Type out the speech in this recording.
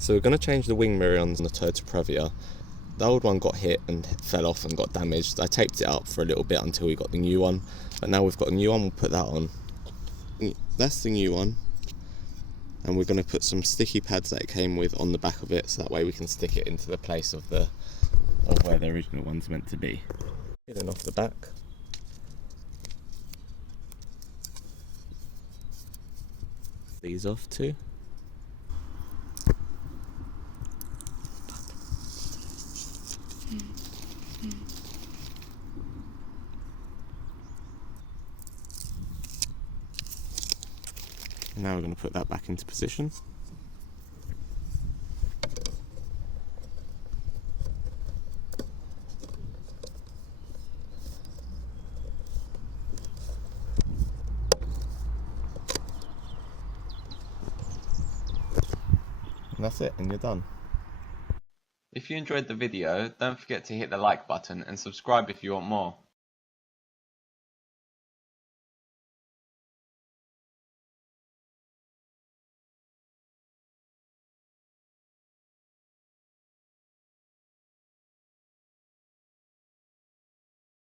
So we're going to change the wing mirror on the Toyota Previa. The old one got hit and fell off and got damaged. I taped it up for a little bit until we got the new one, but now we've got a new one, we'll put that on. That's the new one, and we're going to put some sticky pads that it came with on the back of it, so that way we can stick it into the place of where the original one's meant to be. Hidden off the back. These off too. And now we're going to put that back into position. And that's it, and you're done. If you enjoyed the video, don't forget to hit the like button and subscribe if you want more.